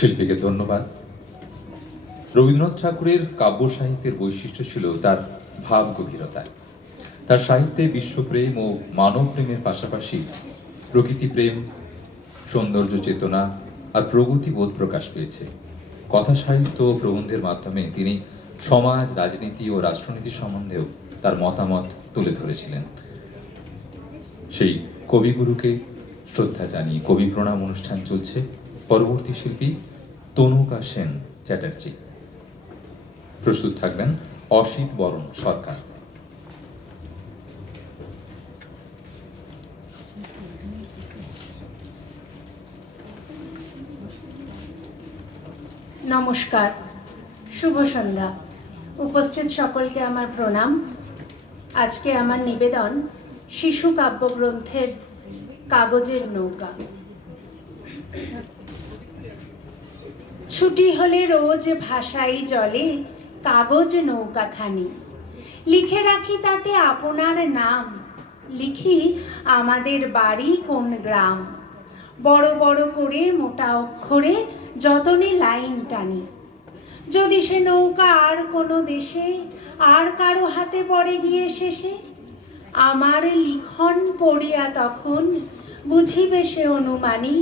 শিল্পীকে ধন্যবাদ। রবীন্দ্রনাথ ঠাকুরের কাব্য সাহিত্যের বৈশিষ্ট্য ছিল তার ভাব গভীরতায়। তার সাহিত্যে বিশ্বপ্রেম ও মানব প্রেমের পাশাপাশি প্রকৃতিপ্রেম, সৌন্দর্য চেতনা আর প্রগতিবোধ প্রকাশ পেয়েছে। কথা সাহিত্য ও প্রবন্ধের মাধ্যমে তিনি সমাজ, রাজনীতি ও রাষ্ট্রনীতি সম্বন্ধেও তার মতামত তুলে ধরেছিলেন। সেই কবিগুরুকে শ্রদ্ধা জানিয়ে কবি প্রণাম অনুষ্ঠান চলছে। পরবর্তী শিল্পী তনুকা সেন চ্যাটার্জি। প্রস্তুত থাকবেন অসিত বরণ সরকার। নমস্কার, শুভ সন্ধ্যা। উপস্থিত সকলকে আমার প্রণাম। আজকে আমার নিবেদন শিশু কাব্যগ্রন্থের কাগজের নৌকা। ছুটি হলে রোজ ভাসাই জলে কাগজ নৌকাখানি, লিখে রাখি তাতে আপনার নাম, লিখি আমাদের বাড়ি কোন গ্রাম। বড় বড় করে মোটা অক্ষরে যতনে লাইন টানি। যদি সে নৌকা আর কোনো দেশে আর কারো হাতে পড়ে গিয়ে শেষে, আমার লিখন পড়িয়া তখন বুঝিবে সে অনুমানী,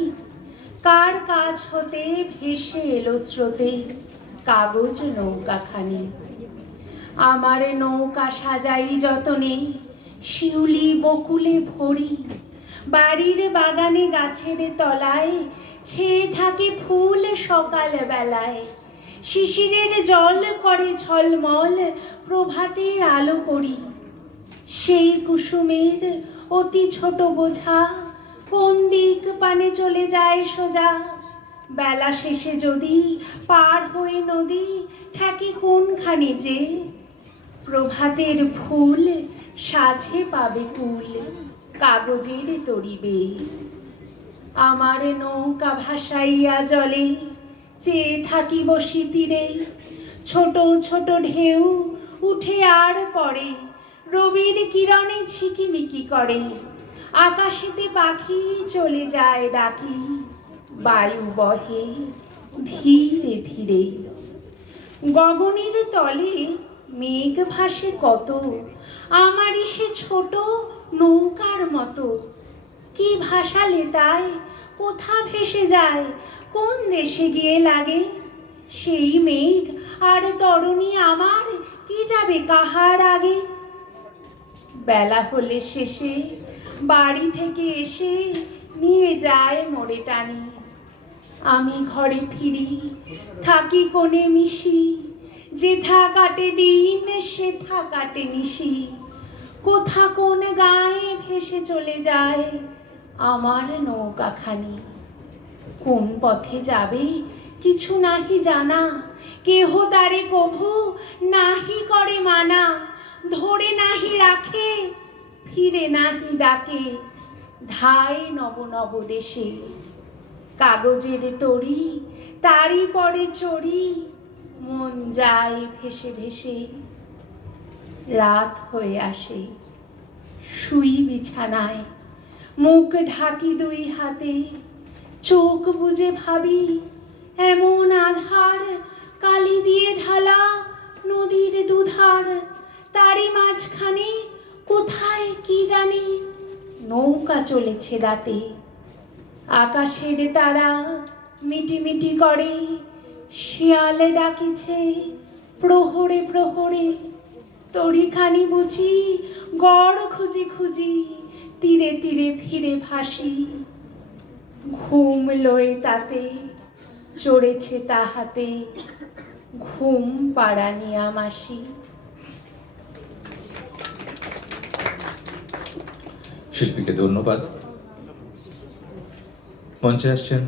কার কাছ হতে ভেসে এলো স্রোতে কাগজ নৌকাখানি। আমার নৌকা সাজাই যতনে শিউলি বকুলে ভরি, বাড়ির বাগানে গাছের তলায় ছেয়ে থাকে ফুল সকাল বেলায়। শিশিরের জল করে ঝলমল প্রভাতের আলো পড়ি, সেই কুসুমের অতি ছোট বোঝা কোন দিক পানে চলে যায় সোজা। বেলা শেষে যদি পার হয়ে নদী ঠেকে কোনখানে যে, প্রভাতের ফুল সাঝে পাবে কুল কাগজের তরিবে। আমার নৌকা ভাসাইয়া জলে চেয়ে থাকি বসি তীরে, ছোট ছোট ঢেউ উঠে আর পড়ে, রবির কিরণে ঝিকিমিকি করে। আকাশেতে পাখি চলে যায় ডাকি, বায়ু বহে ধীরে ধীরে। গগনের তলে মেঘ ভাসে কত, আমারই সে ছোট নৌকার মতো। কি ভাসালে তাই কোথা ভেসে যায়, কোন দেশে গিয়ে লাগে। সেই মেঘ আর তরণী আমার কি যাবে কাহার আগে। বেলা হলে শেষে বাড়ি থেকে এসে নিয়ে যায় মোড়ে টানি। আমি ঘরে ফিরি থাকি কোণে মিশি, যেথা কাটে দিন সেথা কাটে নিশি। কোথা কোন গায়ে ভেসে চলে যায় আমার নৌকাখানি। কোন পথে যাবে কিছু নাহি জানা, কেহ তারে কভু নাহি করে মানা। ধরে নাহি রাখে ফিরে নাহি ডাকে, ধায় নব নব দেশে। কাগজের তরি তারই পরে চড়ি, মন যায় ভেসে ভেসে। রাত হয়ে আসে, শুই বিছানায়, মুখ ঢাকি দুই হাতে। চোখ বুজে ভাবি এমন আধার, কালি দিয়ে ঢালা নদীর দুধার। তারই মাঝখানে কোথায় কি জানি নৌকা চলেছে রাতে। আকাশের তারা মিটিমিটি করে, শিয়াল ডাকিছে প্রহরে প্রহরে। তরিখানি বুঝি গড় খুঁজি খুঁজি, তীরে তীরে ফিরে ভাসি। ঘুম লয়ে তাতে চড়েছে তাহাতে, ঘুম পাড়ানিয়া মাসি। শিল্পীকে ধন্যবাদ। মঞ্চে আসছেন